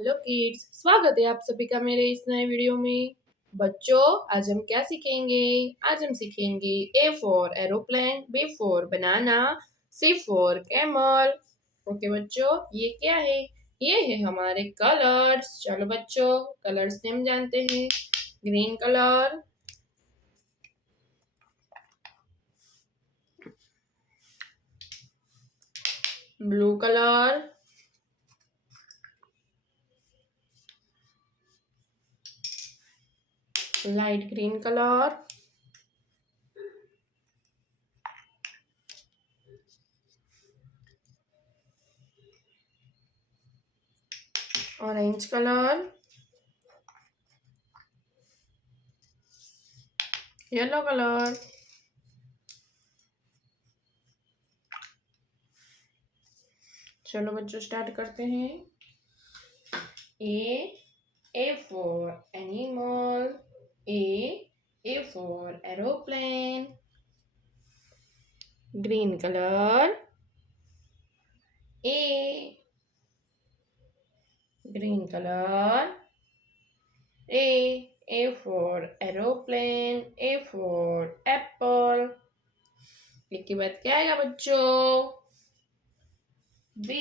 Hello kids, स्वागत है आप सभी का मेरे इस नए वीडियो में। बच्चों, आज हम क्या सीखेंगे? आज हम सीखेंगे A for aeroplane, B for banana, C for camel. Okay बच्चों, ये क्या है? ये है हमारे कलर्स। चलो बच्चों, कलर्स नेम जानते हैं। Green colour, blue colour, light green colour, orange colour, yellow colour. चलो बच्चों, स्टार्ट करते हैं। A for animal. A for aeroplane. Green color. A. Green color. A for aeroplane. A for apple. इसके बाद क्या आएगा बच्चों? B.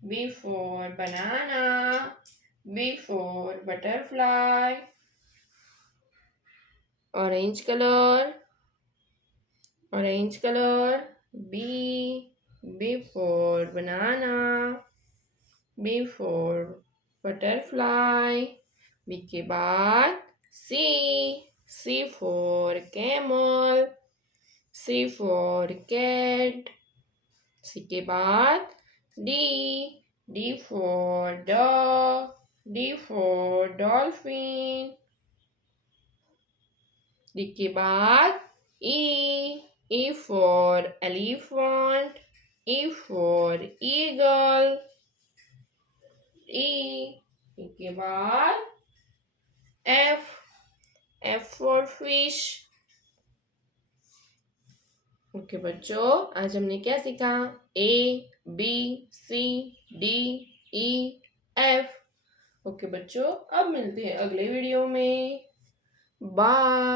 B for banana. B for butterfly. Orange color. Orange color. B. B for banana. B for butterfly. B के बाद C. C for camel. C for cat. C के बाद D. D for dog. D for dolphin. D के बाद E. E for elephant. E for eagle. E के बाद F. F for fish. Okay बच्चों, आज हमने क्या सीखा? A, B, C, D, E, F। Okay बच्चों, अब मिलते हैं अगले वीडियो में। बाय।